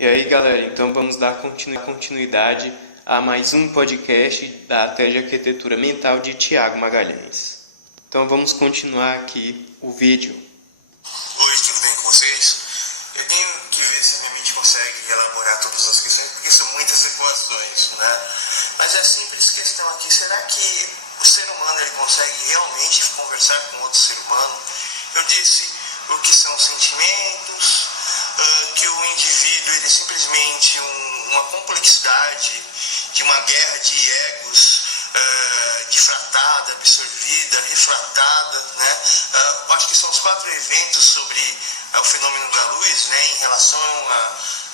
E aí, galera, então vamos dar continuidade a mais um podcast da Tese de Arquitetura Mental de Tiago Magalhães. Então vamos continuar aqui o vídeo. Oi, tudo bem com vocês? Eu tenho que ver se a minha mente consegue elaborar todas as questões, porque são muitas equações, né? Mas é a simples questão aqui, será que o ser humano ele consegue realmente conversar com outro ser humano? Eu disse o que são sentimentos, que o indivíduo ele é simplesmente uma complexidade de uma guerra de egos difratada, absorvida, refratada, né? Acho que são os 4 eventos sobre o fenômeno da luz, né, em relação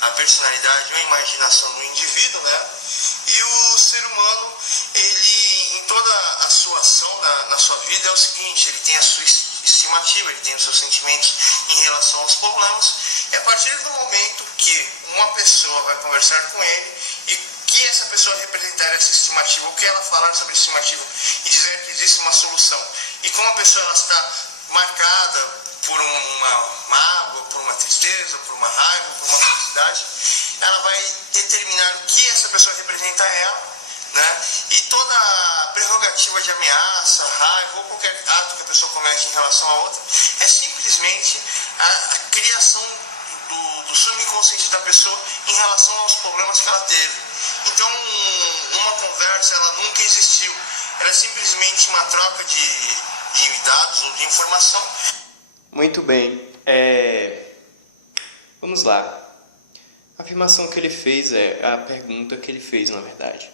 à personalidade ou à imaginação do indivíduo, né? E o ser humano, ele, em toda a sua ação na sua vida, é o seguinte: ele tem a sua estimativa, ele tem os seus sentimentos em relação aos problemas, e a partir do momento que uma pessoa vai conversar com ele e que essa pessoa representar essa estimativa, o que ela falar sobre a estimativa e dizer que existe uma solução, e como a pessoa ela está marcada por uma mágoa, por uma tristeza, por uma raiva, por uma felicidade, ela vai determinar o que essa pessoa representa a ela, né? E toda a prerrogativa de ameaça, raiva ou qualquer ato que a pessoa comete em relação a outra é simplesmente a criação do subconsciente da pessoa em relação aos problemas que ela teve. Então, uma conversa ela nunca existiu, ela é simplesmente uma troca de dados ou de informação. Muito bem, vamos lá. A afirmação que ele fez é a pergunta que ele fez, na verdade.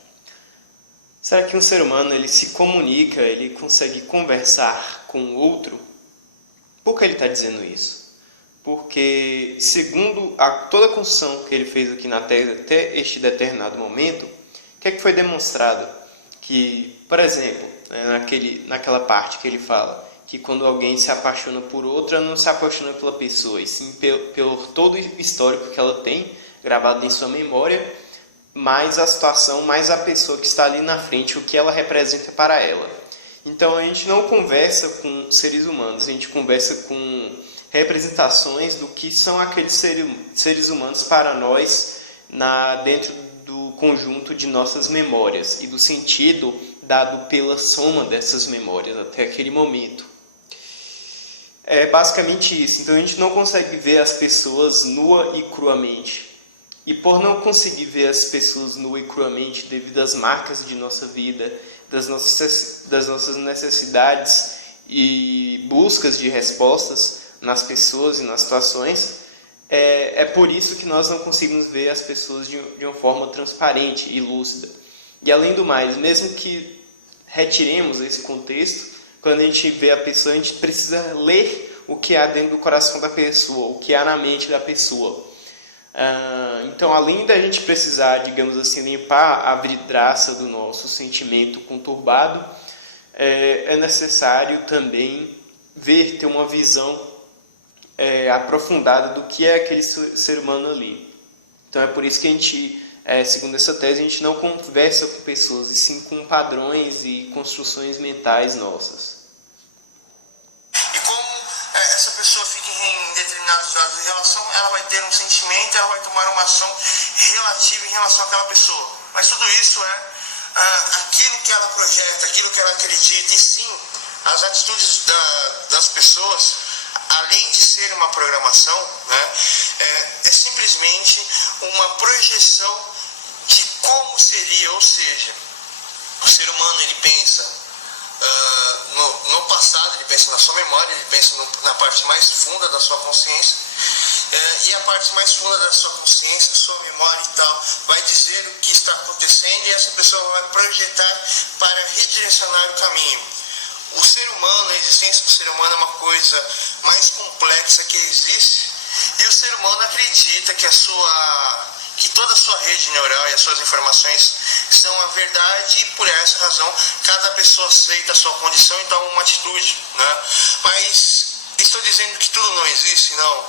Será que um ser humano ele se comunica, ele consegue conversar com o outro? Por que ele está dizendo isso? Porque, segundo toda a construção que ele fez aqui na Terra até este determinado momento, o que é que foi demonstrado? Que, por exemplo, naquela parte que ele fala que quando alguém se apaixona por outra, não se apaixona pela pessoa, e sim pelo todo o histórico que ela tem gravado em sua memória, mais a situação, mais a pessoa que está ali na frente, o que ela representa para ela. Então a gente não conversa com seres humanos, a gente conversa com representações do que são aqueles seres humanos para nós dentro do conjunto de nossas memórias e do sentido dado pela soma dessas memórias até aquele momento. É basicamente isso. Então a gente não consegue ver as pessoas nua e cruamente. E por não conseguir ver as pessoas nua e cruamente devido às marcas de nossa vida, das nossas necessidades e buscas de respostas nas pessoas e nas situações, é por isso que nós não conseguimos ver as pessoas de uma forma transparente e lúcida. E além do mais, mesmo que retiremos esse contexto, quando a gente vê a pessoa, a gente precisa ler o que há dentro do coração da pessoa, o que há na mente da pessoa. Então, além da gente precisar, digamos assim, limpar a vidraça do nosso sentimento conturbado, é necessário também ter uma visão aprofundada do que é aquele ser humano ali. Então é por isso que a gente, segundo essa tese, a gente não conversa com pessoas, e sim com padrões e construções mentais nossas. E como essa pessoa fica em determinados dados de relação, ela vai ter um sentimento, ela vai tomar uma ação relativa em relação àquela pessoa. Mas tudo isso é aquilo que ela projeta, aquilo que ela acredita, e sim, as atitudes das pessoas, além de ser uma programação, né, é simplesmente uma projeção de como seria, ou seja, o ser humano ele pensa no passado, ele pensa na sua memória, ele pensa na parte mais funda da sua consciência, e a parte mais funda da sua consciência, da sua memória e tal, vai dizer o que está acontecendo, e essa pessoa vai projetar para redirecionar o caminho. O ser humano, a existência do ser humano é uma coisa mais complexa que existe, e o ser humano acredita que toda a sua rede neural e as suas informações são a verdade, e por essa razão cada pessoa aceita a sua condição e toma uma atitude, né? Mas estou dizendo que tudo não existe? Não.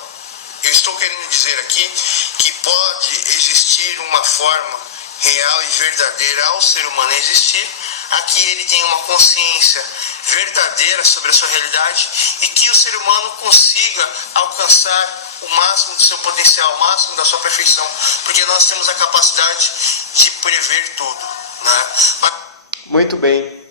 Eu estou querendo dizer aqui que pode existir uma forma real e verdadeira ao ser humano existir, a que ele tenha uma consciência verdadeira sobre a sua realidade e que o ser humano consiga alcançar o máximo do seu potencial, o máximo da sua perfeição, porque nós temos a capacidade de prever tudo, né? Muito bem.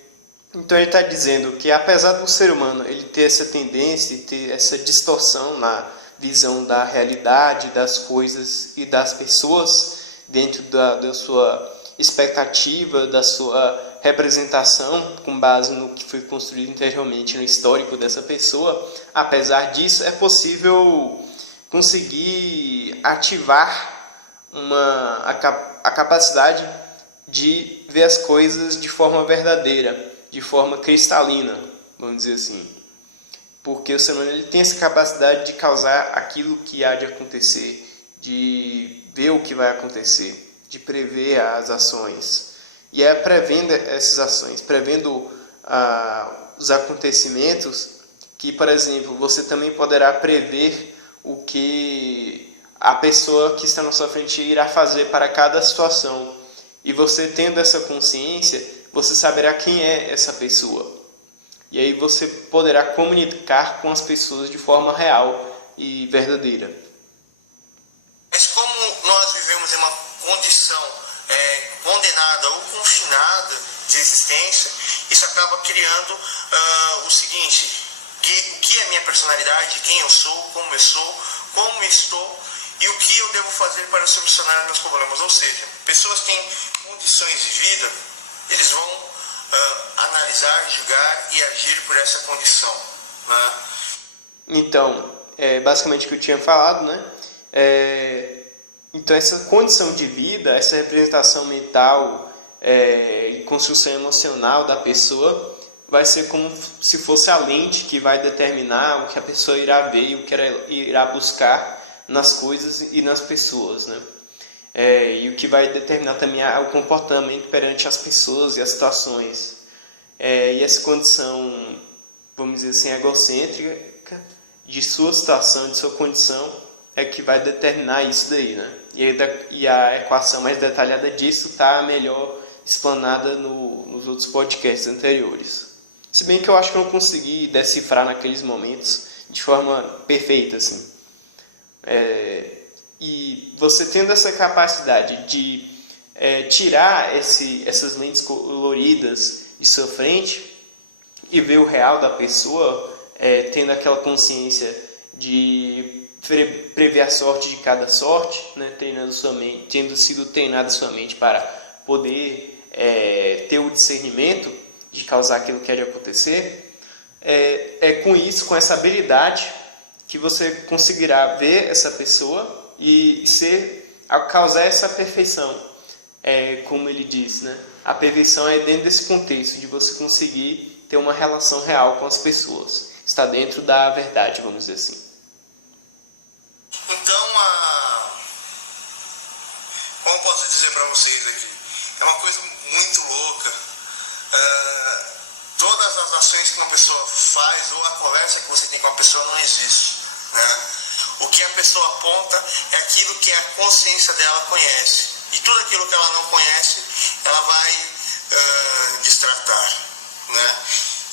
Então ele está dizendo que apesar do ser humano ele ter essa tendência, ter essa distorção na visão da realidade, das coisas e das pessoas, dentro da sua expectativa, da sua representação, com base no que foi construído anteriormente no histórico dessa pessoa, apesar disso é possível conseguir ativar a capacidade de ver as coisas de forma verdadeira, de forma cristalina, vamos dizer assim. Porque o ser humano ele tem essa capacidade de causar aquilo que há de acontecer, de ver o que vai acontecer, de prever as ações. E é prevendo essas ações, prevendo os acontecimentos, que, por exemplo, você também poderá prever o que a pessoa que está na sua frente irá fazer para cada situação. E você tendo essa consciência, você saberá quem é essa pessoa. E aí você poderá comunicar com as pessoas de forma real e verdadeira. Mas como nós vivemos em uma condição condenada ou confinada de existência, isso acaba criando o seguinte, o que é minha personalidade, quem eu sou, como estou e o que eu devo fazer para solucionar meus problemas. Ou seja, pessoas que têm condições de vida, eles vão analisar, julgar e agir por essa condição, né? Então, basicamente o que eu tinha falado, né? Então, essa condição de vida, essa representação mental e construção emocional da pessoa vai ser como se fosse a lente que vai determinar o que a pessoa irá ver e o que ela irá buscar nas coisas e nas pessoas, né? E o que vai determinar também o comportamento perante as pessoas e as situações. E essa condição, vamos dizer assim, egocêntrica de sua situação, de sua condição, é que vai determinar isso daí, né? E a equação mais detalhada disso está melhor explanada nos outros podcasts anteriores. Se bem que eu acho que eu não consegui decifrar naqueles momentos de forma perfeita, assim. E você tendo essa capacidade de tirar essas lentes coloridas de sua frente e ver o real da pessoa, tendo aquela consciência de prever a sorte de cada sorte, né, tendo sido treinada sua mente para poder ter o discernimento de causar aquilo que há de acontecer, com isso, com essa habilidade, que você conseguirá ver essa pessoa e causar essa perfeição. Como ele diz, né? A perfeição é dentro desse contexto, de você conseguir ter uma relação real com as pessoas. Está dentro da verdade, vamos dizer assim. Então, como posso dizer para vocês aqui? É uma coisa muito louca. Todas as ações que uma pessoa faz ou a conversa que você tem com a pessoa não existe, né? O que a pessoa aponta é aquilo que a consciência dela conhece. E tudo aquilo que ela não conhece, ela vai destratar, né?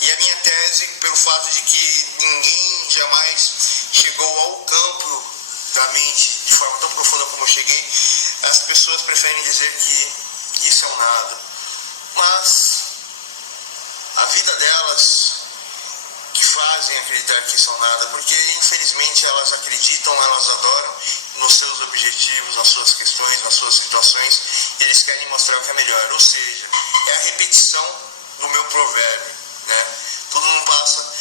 E a minha tese, pelo fato de que ninguém jamais chegou ao campo da mente de forma tão profunda como eu cheguei, as pessoas preferem dizer que isso é um nada. Mas a vida delas que fazem acreditar que são nada, porque infelizmente elas acreditam, elas adoram nos seus objetivos, nas suas questões, nas suas situações, eles querem mostrar o que é melhor, ou seja, é a repetição do meu provérbio, né? Todo mundo passa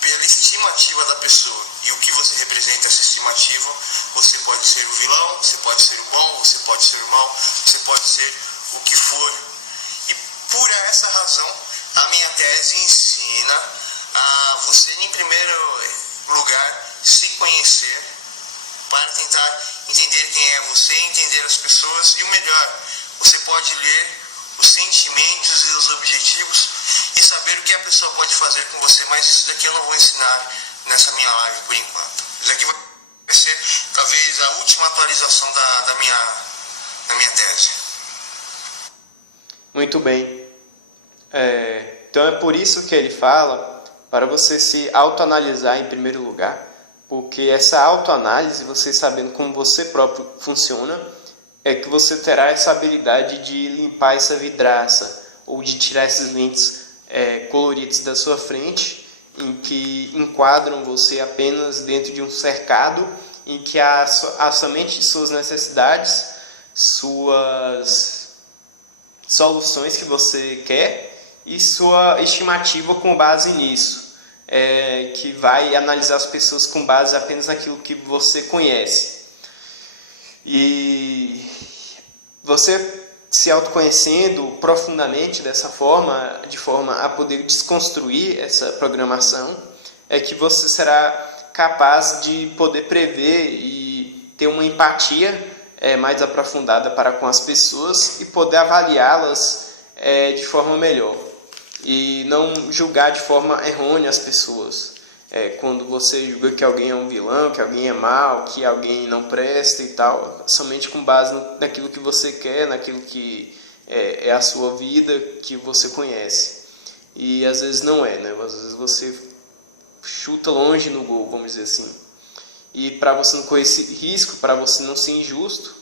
pela estimativa da pessoa, e o que você representa essa estimativa, você pode ser o vilão, você pode ser o bom, você pode ser o mal, você pode ser o que for. E por essa razão, a minha tese ensina a você, em primeiro lugar, se conhecer, para tentar entender quem é você, entender as pessoas, e o melhor, você pode ler os sentimentos e os objetivos e saber o que a pessoa pode fazer com você, mas isso daqui eu não vou ensinar nessa minha live por enquanto. Isso daqui vai ser talvez a última atualização da minha tese. Muito bem. Então é por isso que ele fala para você se autoanalisar em primeiro lugar, porque essa autoanálise, você sabendo como você próprio funciona, é que você terá essa habilidade de limpar essa vidraça ou de tirar esses lentes coloridos da sua frente, em que enquadram você apenas dentro de um cercado, em que há somente suas necessidades, suas soluções que você quer e sua estimativa com base nisso, que vai analisar as pessoas com base apenas naquilo que você conhece. E você se autoconhecendo profundamente dessa forma, de forma a poder desconstruir essa programação, é que você será capaz de poder prever e ter uma empatia mais aprofundada para com as pessoas e poder avaliá-las de forma melhor. E não julgar de forma errônea as pessoas. Quando você julga que alguém é um vilão, que alguém é mau, que alguém não presta e tal, somente com base naquilo que você quer, naquilo que é a sua vida, que você conhece. E às vezes não é, né? Às vezes você chuta longe no gol, vamos dizer assim. E para você não correr esse risco, para você não ser injusto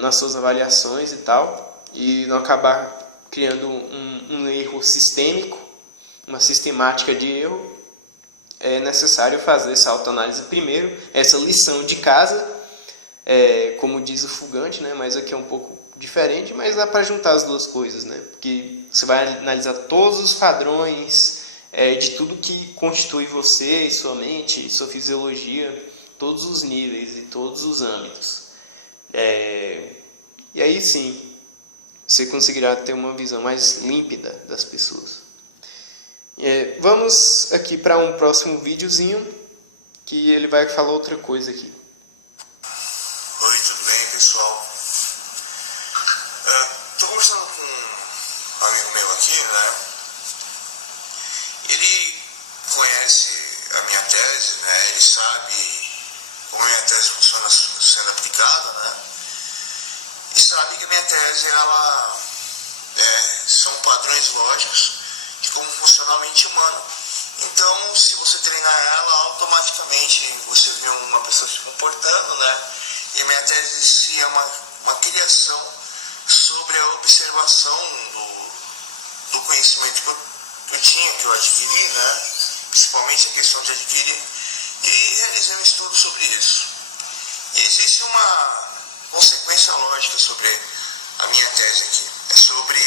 nas suas avaliações e tal, e não acabar criando um erro sistêmico, uma sistemática de erro, é necessário fazer essa autoanálise primeiro, essa lição de casa, como diz o Fugante, né? Mas aqui é um pouco diferente, mas dá para juntar as duas coisas, né? Porque você vai analisar todos os padrões de tudo que constitui você, sua mente, sua fisiologia, todos os níveis e todos os âmbitos. E aí sim, você conseguirá ter uma visão mais límpida das pessoas. Vamos aqui para um próximo videozinho, que ele vai falar outra coisa aqui. Oi, tudo bem, pessoal? Estou conversando com um amigo meu aqui, né? Ele conhece a minha tese, né? Ele sabe como a minha tese funciona sendo aplicada, né? E sabe que a minha tese, são padrões lógicos de como funciona a mente humana. Então, se você treinar ela, automaticamente você vê uma pessoa se comportando, né? E a minha tese se é uma criação sobre a observação do conhecimento que eu tinha, que eu adquiri, né? Principalmente a questão de adquirir, e realizei um estudo sobre isso. E existe uma consequência lógica sobre a minha tese aqui. É sobre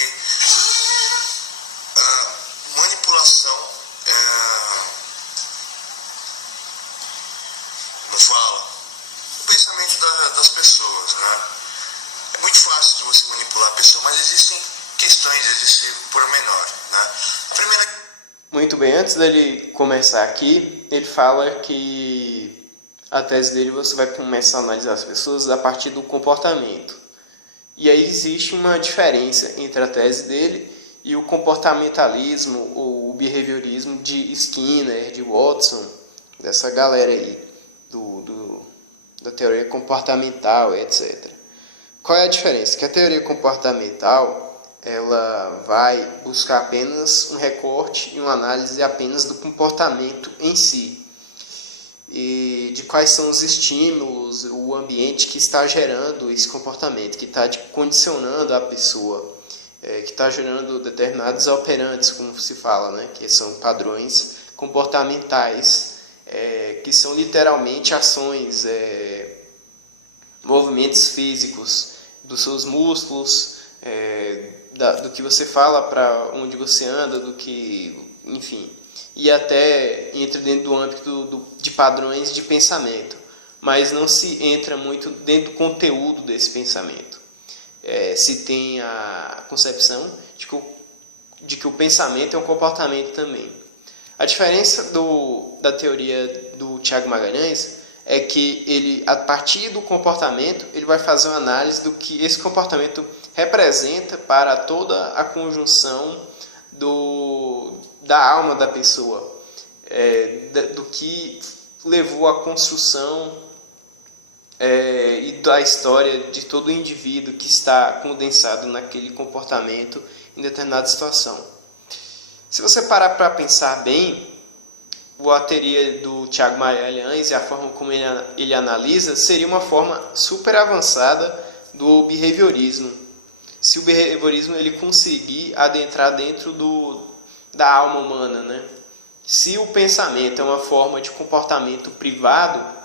manipulação, como fala, o pensamento das pessoas, né? É muito fácil de você manipular a pessoa, mas existem questões, existe pormenor, né? A primeira... Muito bem, antes dele começar aqui, ele fala que a tese dele você vai começar a analisar as pessoas a partir do comportamento. E aí existe uma diferença entre a tese dele e o comportamentalismo ou o behaviorismo de Skinner, de Watson, dessa galera aí, da teoria comportamental, etc. Qual é a diferença? Que a teoria comportamental, ela vai buscar apenas um recorte e uma análise apenas do comportamento em si, e de quais são os estímulos, o ambiente que está gerando esse comportamento, que está condicionando a pessoa, que está gerando determinados operantes, como se fala, né? Que são padrões comportamentais, que são literalmente ações, movimentos físicos dos seus músculos, do que você fala para onde você anda, enfim, e até entra dentro do âmbito de padrões de pensamento, mas não se entra muito dentro do conteúdo desse pensamento. Se tem a concepção de que o pensamento é um comportamento também. A diferença da teoria do Tiago Magalhães é que ele, a partir do comportamento, ele vai fazer uma análise do que esse comportamento representa para toda a conjunção da alma da pessoa, do que levou à construção e da história de todo indivíduo que está condensado naquele comportamento em determinada situação. Se você parar para pensar bem, a teoria do Thiago Magalhães e a forma como ele analisa seria uma forma super avançada do behaviorismo. Se o behaviorismo ele conseguir adentrar dentro da alma humana, né? Se o pensamento é uma forma de comportamento privado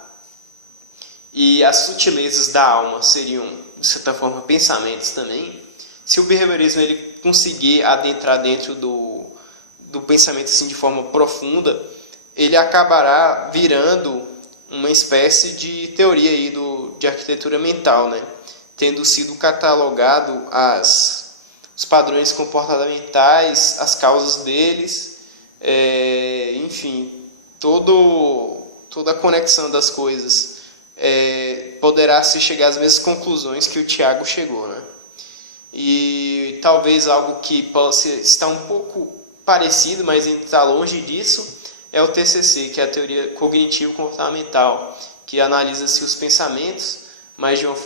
e as sutilezas da alma seriam, de certa forma, pensamentos também, se o behaviorismo ele conseguir adentrar dentro do pensamento assim, de forma profunda, ele acabará virando uma espécie de teoria aí de arquitetura mental, né? Tendo sido catalogado os padrões comportamentais, as causas deles, enfim, toda a conexão das coisas poderá se chegar às mesmas conclusões que o Tiago chegou, né? E talvez algo que possa estar um pouco parecido, mas ainda está longe disso, é o TCC, que é a teoria cognitivo-comportamental, que analisa-se os pensamentos, mas de uma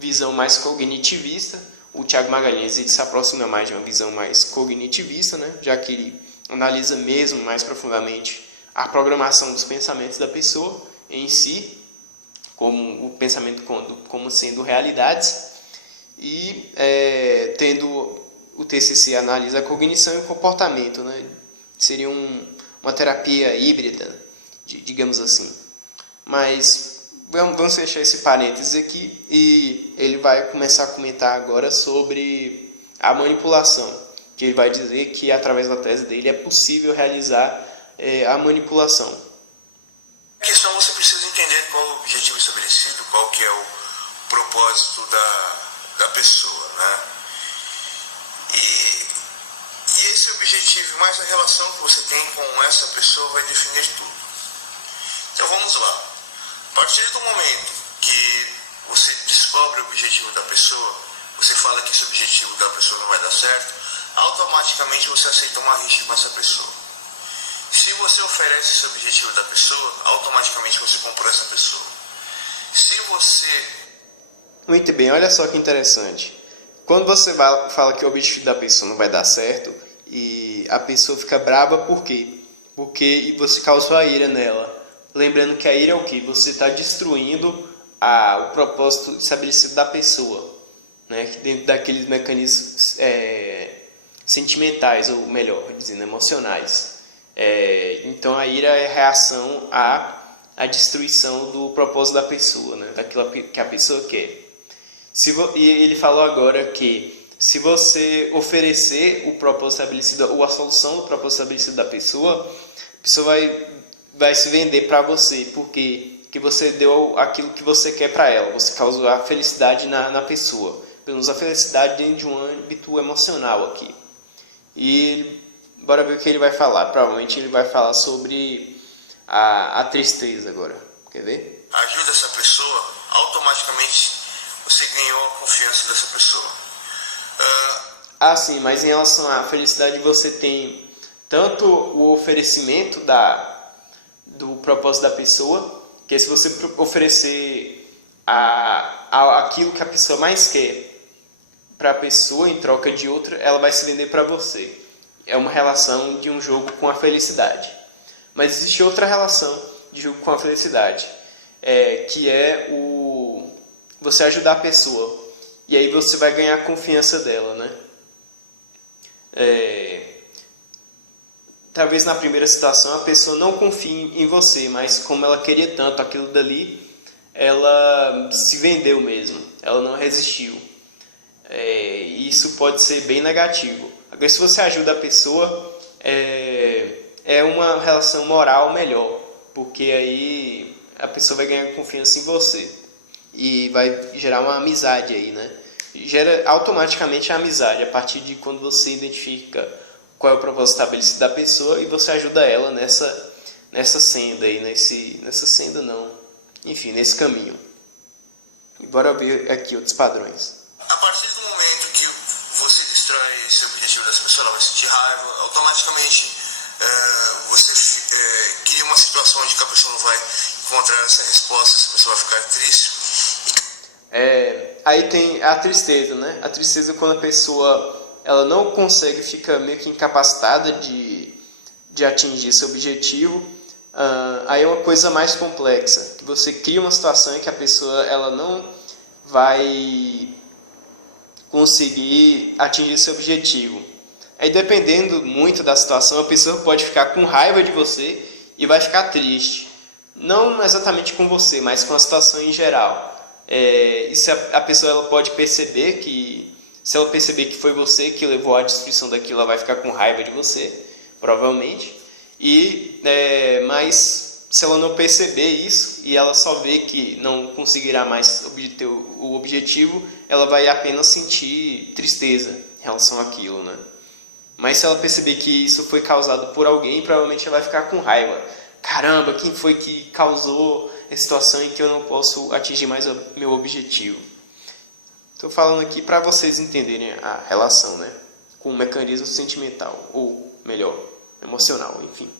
visão mais cognitivista. O Thiago Magalhães ele se aproxima mais de uma visão mais cognitivista, né? Já que ele analisa mesmo mais profundamente a programação dos pensamentos da pessoa em si, como o pensamento como sendo realidades, e tendo o TCC analisa a cognição e o comportamento, né? Seria uma terapia híbrida, digamos assim. Mas vamos fechar esse parênteses aqui e ele vai começar a comentar agora sobre a manipulação, que ele vai dizer que através da tese dele é possível realizar a manipulação. A questão você precisa entender qual o objetivo estabelecido, qual que é o propósito da pessoa, né? E esse objetivo, mais a relação que você tem com essa pessoa, vai definir tudo. Então vamos lá. A partir do momento que você descobre o objetivo da pessoa, você fala que esse objetivo da pessoa não vai dar certo, automaticamente você aceita uma rixa com essa pessoa. Se você oferece esse objetivo da pessoa, automaticamente você comprou essa pessoa. Se você... Muito bem, olha só que interessante. Quando você fala que o objetivo da pessoa não vai dar certo e a pessoa fica brava, por quê? Porque você causou a ira nela. Lembrando que a ira é o quê? Você está destruindo o propósito estabelecido da pessoa, né? Dentro daqueles mecanismos sentimentais, ou melhor dizendo, emocionais. Então a ira é a reação à destruição do propósito da pessoa, né? Daquilo que a pessoa quer. E ele falou agora que se você oferecer o propósito estabelecido, ou a solução do propósito estabelecido da pessoa, a pessoa vai se vender para você, porque você deu aquilo que você quer para ela, você causou a felicidade na pessoa, pelo menos a felicidade dentro de um âmbito emocional aqui. E bora ver o que ele vai falar. Provavelmente ele vai falar sobre a tristeza agora. Quer ver? Ajuda essa pessoa, automaticamente você ganhou a confiança dessa pessoa. Sim, mas em relação à felicidade você tem tanto o oferecimento do propósito da pessoa, que é se você oferecer aquilo que a pessoa mais quer para a pessoa em troca de outra, ela vai se vender para você. É uma relação de um jogo com a felicidade. Mas existe outra relação de jogo com a felicidade, que é você ajudar a pessoa. E aí você vai ganhar a confiança dela, né? Talvez na primeira situação a pessoa não confie em você, mas como ela queria tanto aquilo dali, ela se vendeu mesmo, ela não resistiu. Isso pode ser bem negativo. Agora, se você ajuda a pessoa, é uma relação moral melhor, porque aí a pessoa vai ganhar confiança em você e vai gerar uma amizade aí, né? Gera automaticamente a amizade a partir de quando você identifica qual é o propósito estabelecido da pessoa e você ajuda ela nessa senda aí, nessa senda não, enfim, nesse caminho. E bora ver aqui outros padrões. A partir do momento que você destrói esse objetivo dessa pessoa, ela vai sentir raiva, automaticamente você cria uma situação onde a pessoa não vai encontrar essa resposta, essa pessoa vai ficar triste. Aí tem a tristeza, né? A tristeza é quando a pessoa ela não consegue, fica meio que incapacitada de atingir esse objetivo. Aí é uma coisa mais complexa, que você cria uma situação em que a pessoa ela não vai conseguir atingir esse objetivo. Aí dependendo muito da situação, a pessoa pode ficar com raiva de você e vai ficar triste. Não exatamente com você, mas com a situação em geral. Isso a pessoa ela pode perceber que, se ela perceber que foi você que levou à destruição daquilo, ela vai ficar com raiva de você, provavelmente. Mas se ela não perceber isso e ela só vê que não conseguirá mais obter o objetivo, ela vai apenas sentir tristeza em relação àquilo, né? Mas se ela perceber que isso foi causado por alguém, provavelmente ela vai ficar com raiva. Caramba, quem foi que causou a situação em que eu não posso atingir mais o meu objetivo? Estou falando aqui para vocês entenderem a relação, né, com o mecanismo sentimental, ou melhor, emocional, enfim.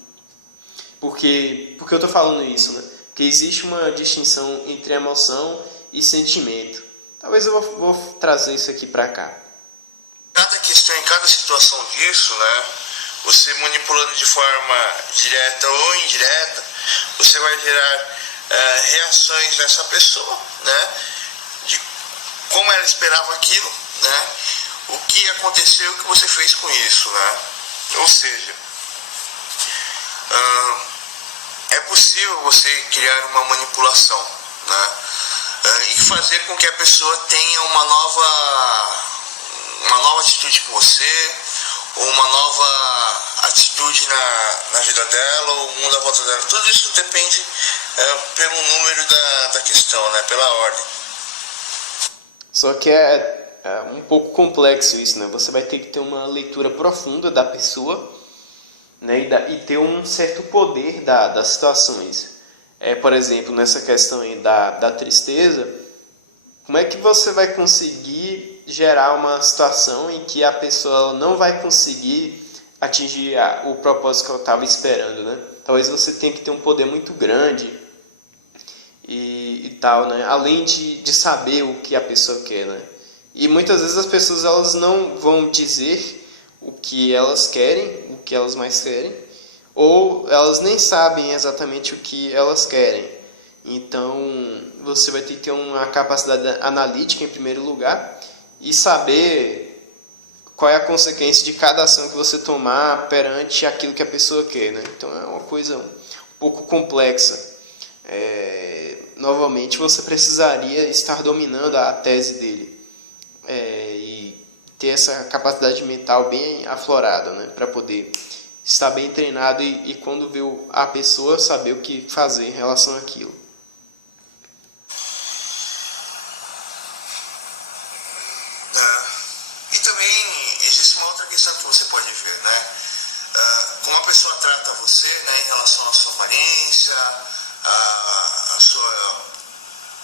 Por que eu estou falando isso, né? Porque existe uma distinção entre emoção e sentimento. Talvez eu vou trazer isso aqui para cá. Cada questão, em cada situação disso, né? Você manipulando de forma direta ou indireta, você vai gerar reações nessa pessoa, né? De como ela esperava aquilo, né? O que aconteceu, o que você fez com isso, né? Ou seja, é possível você criar uma manipulação, né? E fazer com que a pessoa tenha uma nova atitude com você, ou uma nova atitude na vida dela, ou o mundo à volta dela. Tudo isso depende pelo número da questão, né? Pela ordem. Só que é um pouco complexo isso, né? Você vai ter que ter uma leitura profunda da pessoa, né? E ter um certo poder das situações. Por exemplo, nessa questão aí da tristeza, como é que você vai conseguir gerar uma situação em que a pessoa não vai conseguir atingir o propósito que ela estava esperando, né? Talvez você tenha que ter um poder muito grande e tal, né? Além de saber o que a pessoa quer, né? E muitas vezes as pessoas elas não vão dizer o que elas querem, o que elas mais querem, ou elas nem sabem exatamente o que elas querem. Então, você vai ter que ter uma capacidade analítica em primeiro lugar e saber qual é a consequência de cada ação que você tomar perante aquilo que a pessoa quer, né? Então é uma coisa um pouco complexa. Novamente, você precisaria estar dominando a tese dele e ter essa capacidade mental bem aflorada, né? Para poder estar bem treinado e quando vê a pessoa saber o que fazer em relação àquilo. E também existe uma outra questão que você pode ver, né? Como a pessoa trata você, né, em relação à sua aparência, à sua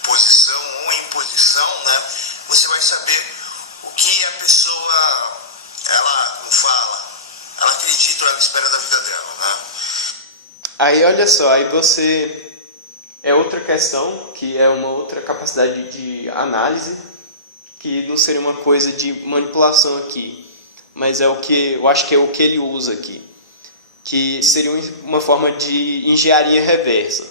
posição ou imposição, né? Você vai saber o que a pessoa, ela fala, ela acredita ou ela espera da vida dela, né? Aí olha só, aí você... É outra questão, que é uma outra capacidade de análise, que não seria uma coisa de manipulação aqui, mas é o que eu acho que é o que ele usa aqui, que seria uma forma de engenharia reversa,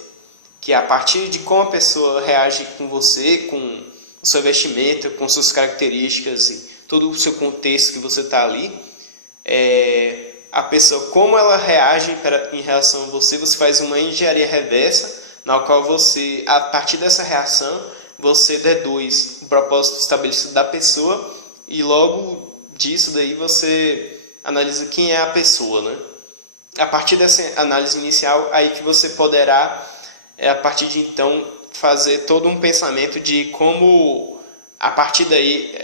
que a partir de como a pessoa reage com você, com o seu vestimento, com suas características e todo o seu contexto que você está ali, a pessoa, como ela reage em relação a você, você faz uma engenharia reversa, na qual você, a partir dessa reação, você deduz o propósito estabelecido da pessoa e logo disso daí você analisa quem é a pessoa, né? A partir dessa análise inicial, aí que você poderá, a partir de então, fazer todo um pensamento de como, a partir daí,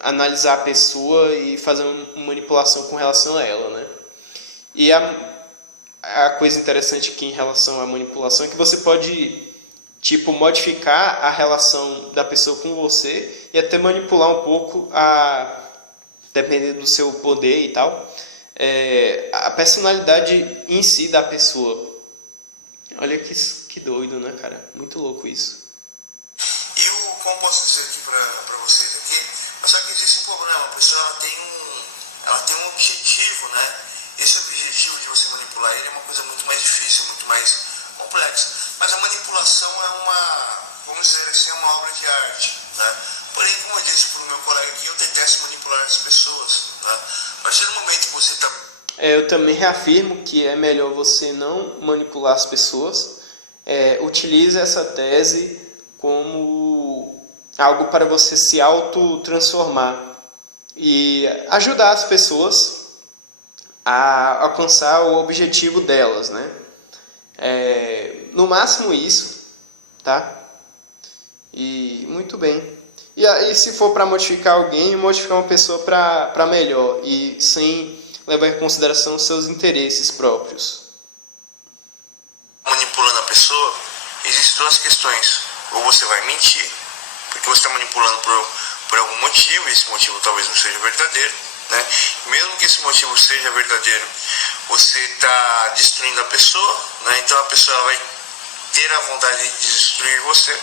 analisar a pessoa e fazer uma manipulação com relação a ela, né? E a coisa interessante aqui em relação à manipulação é que você pode, modificar a relação da pessoa com você e até manipular um pouco, dependendo do seu poder e tal, a personalidade em si da pessoa. Olha que doido, né, cara? Muito louco isso. E o como posso dizer aqui para vocês aqui, mas só que existe um problema, a pessoa ela tem um objetivo, né? Esse objetivo de você manipular ele é uma coisa muito mais difícil, muito mais complexa. Mas a manipulação é vamos dizer assim, é uma obra de arte, né? Porém, como eu disse para o meu colega aqui, eu detesto manipular as pessoas, né? A partir do momento que você está... Eu também reafirmo que é melhor você não manipular as pessoas. Utilize essa tese como algo para você se autotransformar e ajudar as pessoas a alcançar o objetivo delas, né? No máximo isso, tá? E muito bem. E aí, se for para modificar alguém, modificar uma pessoa para melhor e sem levar em consideração os seus interesses próprios. Manipulando a pessoa, existem duas questões. Ou você vai mentir, porque você está manipulando por algum motivo, e esse motivo talvez não seja verdadeiro, né? Mesmo que esse motivo seja verdadeiro, você está destruindo a pessoa, né? Então a pessoa vai ter a vontade de destruir você.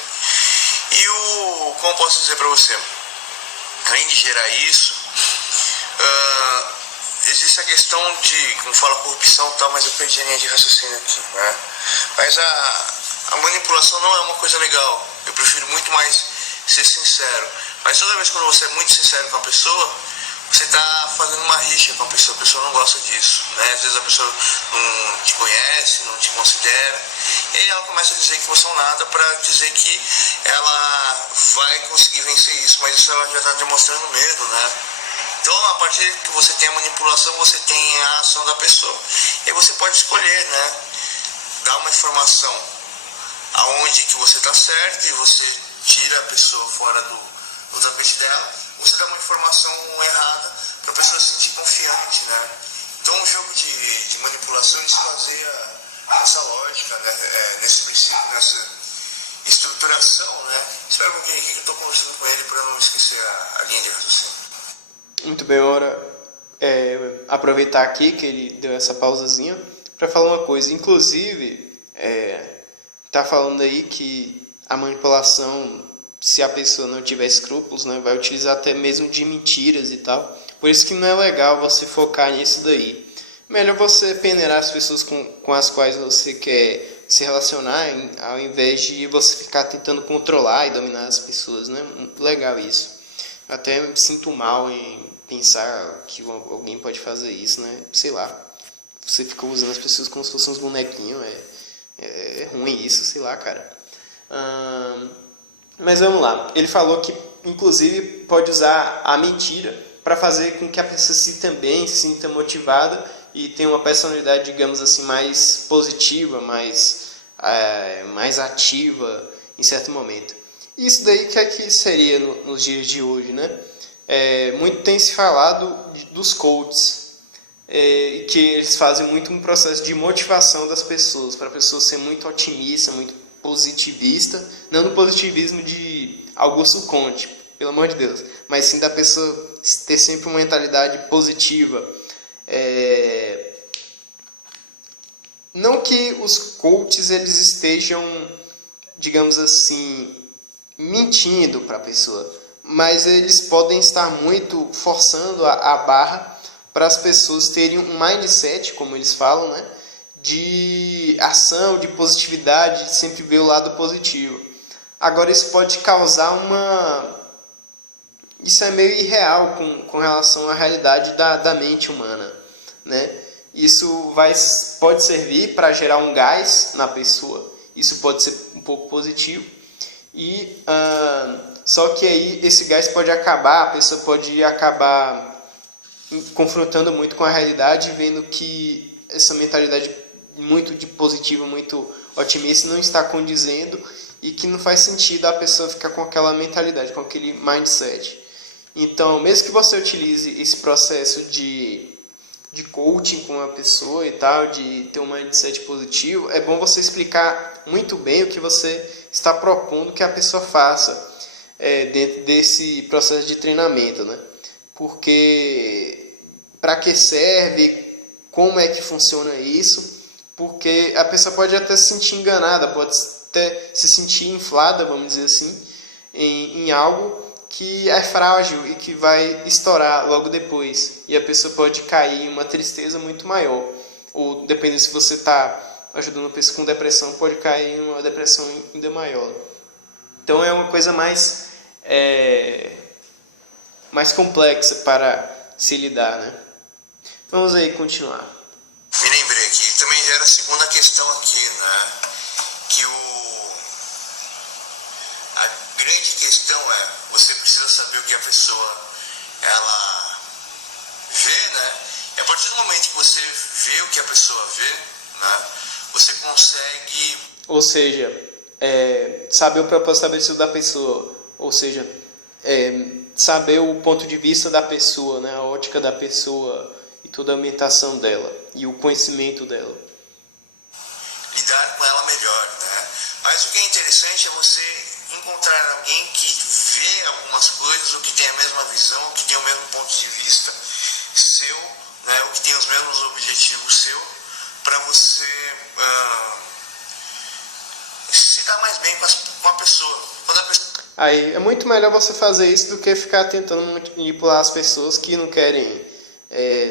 E como posso dizer para você, além de gerar isso, existe a questão de, como fala, corrupção e tal, mas eu perdi a linha de raciocínio aqui, né? Mas a manipulação não é uma coisa legal. Eu prefiro muito mais ser sincero. Mas toda vez que você é muito sincero com a pessoa, você está fazendo uma rixa com a pessoa não gosta disso, né? Às vezes a pessoa não te conhece, não te considera, e aí ela começa a dizer que você é um nada para dizer que ela vai conseguir vencer isso, mas isso ela já está demonstrando medo, né? Então, a partir que você tem a manipulação, você tem a ação da pessoa. E aí você pode escolher, né? Dar uma informação aonde que você está certo e você tira a pessoa fora do tapete dela. Você dá uma informação errada para a pessoa se sentir confiante, né? Então, um jogo de manipulação se baseia nessa lógica, né? Nesse princípio, nessa estruturação, né? Espera um pouquinho aqui que eu estou conversando com ele para não esquecer a linha de raciocínio. Muito bem, aproveitar aqui que ele deu essa pausazinha para falar uma coisa. Inclusive, tá falando aí que a manipulação, se a pessoa não tiver escrúpulos, né, vai utilizar até mesmo de mentiras e tal. Por isso que não é legal você focar nisso daí. Melhor você peneirar as pessoas com as quais você quer se relacionar, ao invés de você ficar tentando controlar e dominar as pessoas, né? Muito legal isso. Até me sinto mal em pensar que alguém pode fazer isso, né? Sei lá. Você fica usando as pessoas como se fossem uns bonequinhos. É ruim isso, sei lá, cara. Mas vamos lá. Ele falou que, inclusive, pode usar a mentira para fazer com que a pessoa se sinta motivada e tenha uma personalidade, digamos assim, mais positiva, mais ativa em certo momento. Isso daí que seria nos dias de hoje, né? Muito tem se falado dos coaches, que eles fazem muito um processo de motivação das pessoas, para a pessoa ser muito otimista, muito positivista, não no positivismo de Augusto Conte, pelo amor de Deus, mas sim da pessoa ter sempre uma mentalidade positiva. Não que os coaches eles estejam, digamos assim, mentindo para a pessoa, mas eles podem estar muito forçando a barra para as pessoas terem um mindset, como eles falam, né, de ação, de positividade, de sempre ver o lado positivo. Agora isso pode causar isso é meio irreal com relação à realidade da mente humana, né? Isso pode servir para gerar um gás na pessoa, isso pode ser um pouco positivo, só que aí esse gás pode acabar, a pessoa pode acabar confrontando muito com a realidade, vendo que essa mentalidade muito de positiva, muito otimista não está condizendo e que não faz sentido a pessoa ficar com aquela mentalidade, com aquele mindset. Então, mesmo que você utilize esse processo de coaching com uma pessoa e tal, de ter um mindset positivo, é bom você explicar muito bem o que você está propondo que a pessoa faça dentro desse processo de treinamento, né? Porque para que serve, como é que funciona isso, porque a pessoa pode até se sentir enganada, pode até se sentir inflada, vamos dizer assim, em algo que é frágil e que vai estourar logo depois. E a pessoa pode cair em uma tristeza muito maior. Ou, dependendo se você está ajudando a pessoa com depressão, pode cair em uma depressão ainda maior. Então é uma coisa mais complexa para se lidar, né? Vamos aí continuar. Me lembrei aqui, também gera a segunda questão aqui, né? Que a grande questão é, você precisa saber o que a pessoa, ela vê, né? E a partir do momento que você vê o que a pessoa vê, né? Você consegue... Ou seja, saber o propósito da pessoa, ou seja, saber o ponto de vista da pessoa, né? A ótica da pessoa e toda a ambientação dela e o conhecimento dela. Lidar com ela melhor, né? Mas o que é interessante é você encontrar alguém que vê algumas coisas, ou que tem a mesma visão, ou que tem o mesmo ponto de vista seu, né? Ou que tem os mesmos objetivos seu, para você se dar mais bem com a pessoa. Quando a pessoa... Aí é muito melhor você fazer isso do que ficar tentando manipular as pessoas que não querem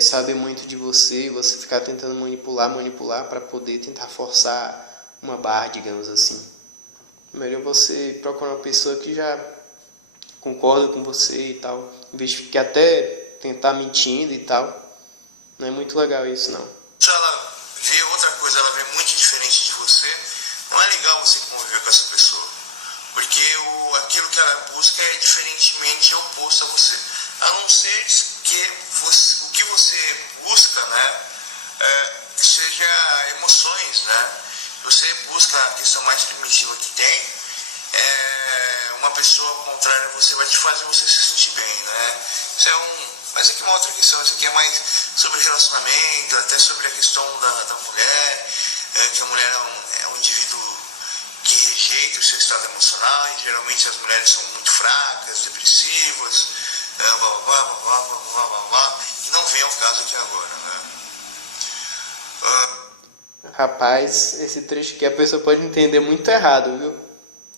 saber muito de você, e você ficar tentando manipular para poder tentar forçar uma barra, digamos assim. É melhor você procurar uma pessoa que já concorda com você e tal, em vez de que até tentar mentindo e tal. Não é muito legal isso, não. Se ela vê outra coisa, ela vê muito diferente de você, não é legal você conviver com essa pessoa, porque aquilo que ela busca é diferentemente oposto a você, a não ser que o que você busca, né, seja emoções, né? Você busca a questão mais primitiva que tem, uma pessoa ao contrário de você vai te fazer você se sentir bem, né? Isso mas aqui é uma outra questão, isso aqui é mais sobre relacionamento, até sobre a questão da mulher, que a mulher é um indivíduo que rejeita o seu estado emocional, e geralmente as mulheres são muito fracas, depressivas, e não vem ao caso aqui agora, né? Rapaz, esse trecho aqui a pessoa pode entender muito errado, viu?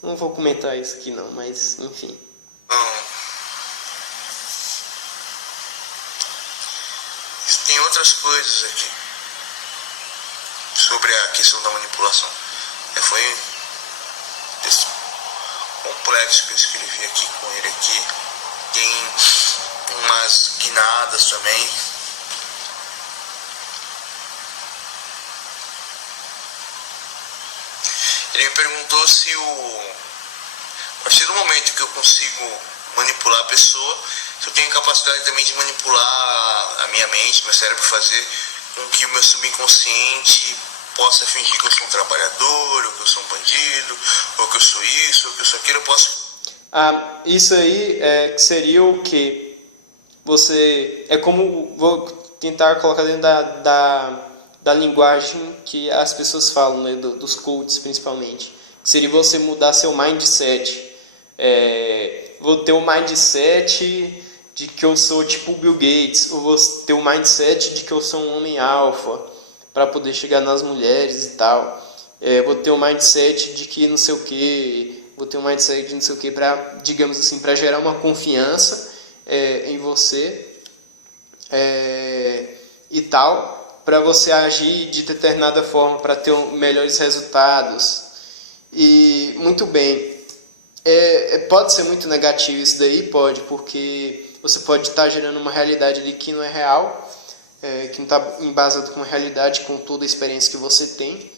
Não vou comentar isso aqui não, mas enfim. Tem outras coisas aqui sobre a questão da manipulação. Foi um texto complexo que eu escrevi aqui com ele aqui. Tem umas guinadas também. Ele me perguntou se a partir do momento que eu consigo manipular a pessoa, se eu tenho capacidade também de manipular a minha mente, meu cérebro, fazer com que o meu subconsciente possa fingir que eu sou um trabalhador, ou que eu sou um bandido, ou que eu sou isso, ou que eu sou aquilo, eu posso... Isso aí seria o que? Você... É como... Vou tentar colocar dentro da linguagem que as pessoas falam, né, dos coaches principalmente. Seria você mudar seu mindset. Vou ter um mindset de que eu sou tipo Bill Gates, ou vou ter um mindset de que eu sou um homem alfa para poder chegar nas mulheres e tal. Vou ter um mindset de que não sei o que, vou ter um mindset de não sei o que para, digamos assim, para gerar uma confiança em você e tal, para você agir de determinada forma para ter melhores resultados. E muito bem, pode ser muito negativo isso daí, pode, porque você pode estar gerando uma realidade ali que não é real, que não está embasado com a realidade, com toda a experiência que você tem.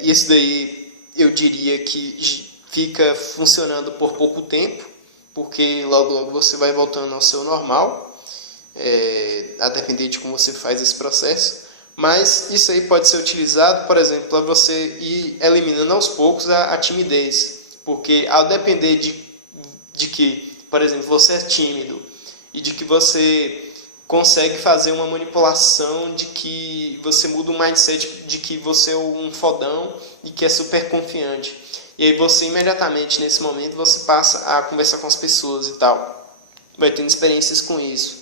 Isso daí eu diria que fica funcionando por pouco tempo, porque logo você vai voltando ao seu normal, a depender de como você faz esse processo. Mas isso aí pode ser utilizado, por exemplo, para você ir eliminando aos poucos a timidez, porque ao depender de que, por exemplo, você é tímido e de que você consegue fazer uma manipulação de que você muda o mindset de que você é um fodão e que é super confiante. E aí você imediatamente, nesse momento, você passa a conversar com as pessoas e tal. Vai tendo experiências com isso,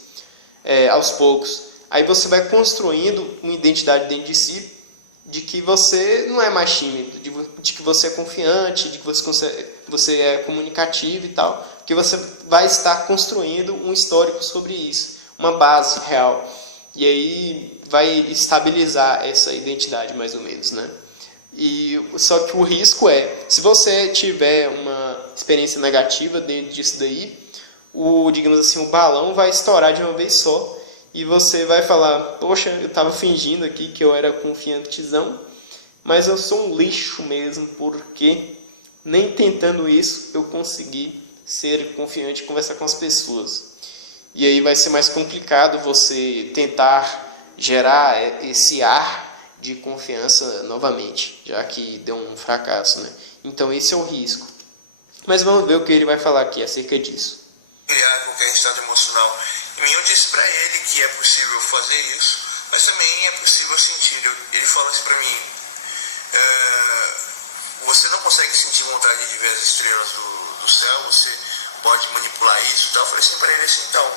aos poucos. Aí você vai construindo uma identidade dentro de si, de que você não é mais tímido, de que você é confiante, de que você é comunicativo e tal, que você vai estar construindo um histórico sobre isso, uma base real. E aí vai estabilizar essa identidade, mais ou menos, né? Só que o risco é, se você tiver uma experiência negativa dentro disso daí, digamos assim, o balão vai estourar de uma vez só, e você vai falar, poxa, eu estava fingindo aqui que eu era confiantezão, mas eu sou um lixo mesmo, porque nem tentando isso eu consegui ser confiante e conversar com as pessoas. E aí vai ser mais complicado você tentar gerar esse ar de confiança novamente, já que deu um fracasso, né? Então esse é o risco. Mas vamos ver o que ele vai falar aqui acerca disso. Criar qualquer estado emocional. E eu disse para ele que é possível fazer isso, mas também é possível sentir. Ele fala assim para mim, você não consegue sentir vontade de ver as estrelas do céu, você pode manipular isso e tal. Eu falei assim para ele assim, então,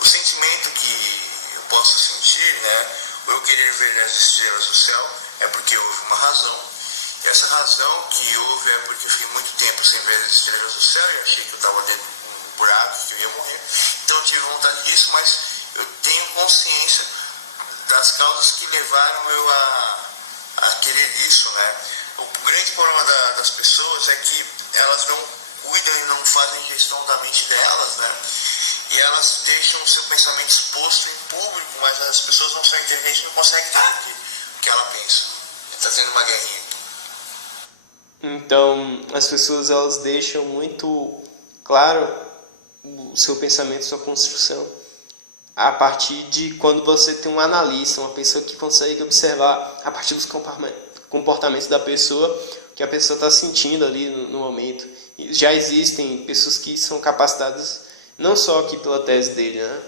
o sentimento que eu posso sentir, né, ou eu querer ver as estrelas do céu, é porque houve uma razão. E essa razão que houve é porque eu fiquei muito tempo sem ver as estrelas do céu e achei que eu estava dentro de um buraco, que eu ia morrer. Então eu tive vontade disso, mas eu tenho consciência das causas que levaram eu a querer isso, né? O grande problema das pessoas é que elas não cuidam e não fazem gestão da mente delas, né? E elas deixam o seu pensamento exposto em público, mas as pessoas não são inteligentes e não conseguem entender o que ela pensa. Está tendo uma guerrinha. Então, as pessoas elas deixam muito claro o seu pensamento, sua construção, a partir de quando você tem um analista, uma pessoa que consegue observar a partir dos comportamentos da pessoa, o que a pessoa está sentindo ali no momento. E já existem pessoas que são capacitadas, não só aqui pela tese dele, né?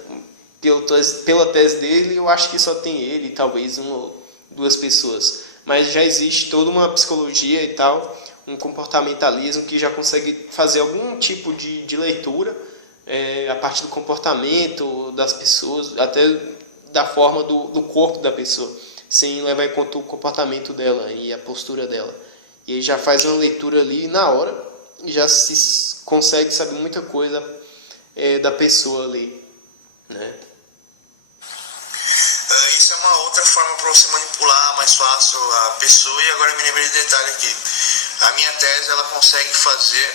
Pela tese dele, eu acho que só tem ele, talvez uma ou duas pessoas. Mas já existe toda uma psicologia e tal, um comportamentalismo que já consegue fazer algum tipo de leitura a partir do comportamento das pessoas, até da forma do corpo da pessoa, sem levar em conta o comportamento dela e a postura dela. E aí já faz uma leitura ali na hora e já se consegue saber muita coisa da pessoa ali, né? Isso é uma outra forma para você manipular mais fácil a pessoa. E agora eu me lembrei de detalhe aqui. A minha tese ela consegue fazer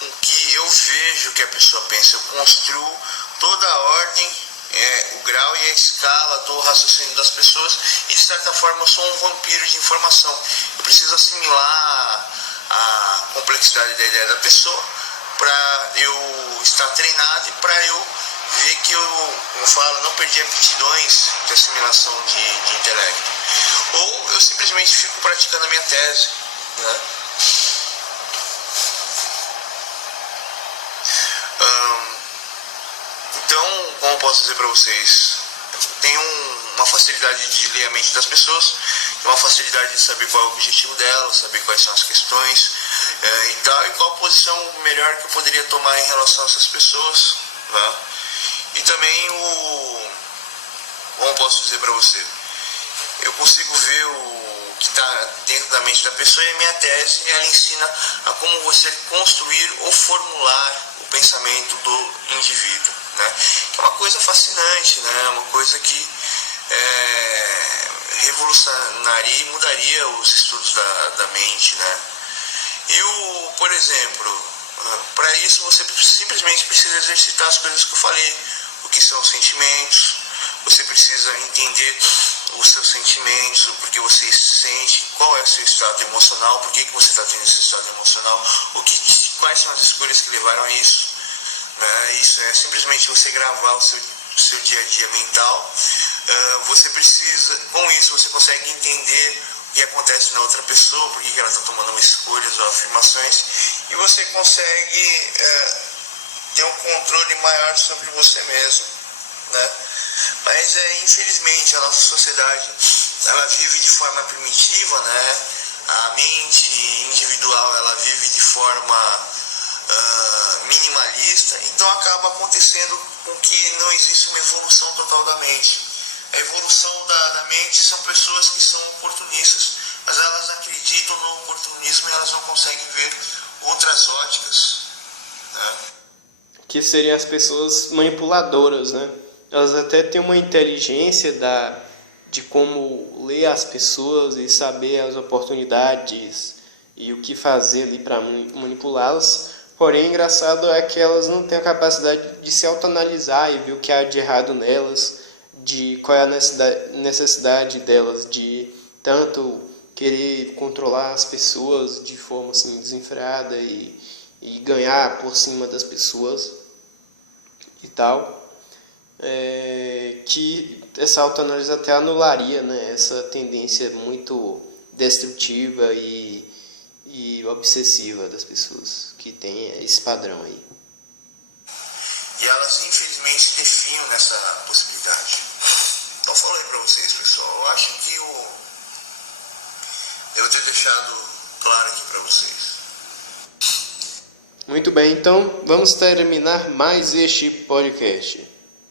com que eu vejo o que a pessoa pensa. Eu construo toda a ordem, o grau e a escala do raciocínio das pessoas. E de certa forma eu sou um vampiro de informação. Eu preciso assimilar a complexidade da ideia da pessoa para eu estar treinado e para eu ver que eu, como falo, não perdi aptidões de assimilação de intelecto. Ou eu simplesmente fico praticando a minha tese, né? Então, como eu posso dizer para vocês, tenho uma facilidade de ler a mente das pessoas, uma facilidade de saber qual é o objetivo delas, saber quais são as questões e tal, e qual a posição melhor que eu poderia tomar em relação a essas pessoas, né? E também como eu posso dizer para você, eu consigo ver o que está dentro da mente da pessoa, e a minha tese ela ensina a como você construir ou formular o pensamento do indivíduo, né? Que é uma coisa fascinante, né? Uma coisa que revolucionaria e mudaria os estudos da mente, né? Por exemplo, para isso você simplesmente precisa exercitar as coisas que eu falei, o que são os sentimentos. Você precisa entender os seus sentimentos, o porquê você sente, qual é o seu estado emocional, por que você está tendo esse estado emocional, quais são as escolhas que levaram a isso, né? Isso é simplesmente você gravar o seu dia a dia mental. Você precisa, com isso você consegue entender o que acontece na outra pessoa, por que ela está tomando escolhas ou afirmações, e você consegue ter um controle maior sobre você mesmo, né? Mas infelizmente a nossa sociedade ela vive de forma primitiva, né? A mente individual ela vive de forma minimalista, então acaba acontecendo com que não existe uma evolução total da mente. A evolução da mente são pessoas que são oportunistas, mas elas acreditam no oportunismo e elas não conseguem ver outras óticas, né? Que seriam as pessoas manipuladoras, né? Elas até têm uma inteligência de como ler as pessoas e saber as oportunidades e o que fazer ali para manipulá-las. Porém, engraçado é que elas não têm a capacidade de se autoanalisar e ver o que há de errado nelas, de qual é a necessidade delas de tanto querer controlar as pessoas de forma assim desenfreada e ganhar por cima das pessoas e tal. Que essa autoanálise até anularia, né, essa tendência muito destrutiva e obsessiva das pessoas que tem esse padrão aí. E elas infelizmente definham nessa possibilidade. Então falei para vocês, pessoal, eu acho que eu devo ter deixado claro aqui para vocês. Muito bem, então vamos terminar mais este podcast.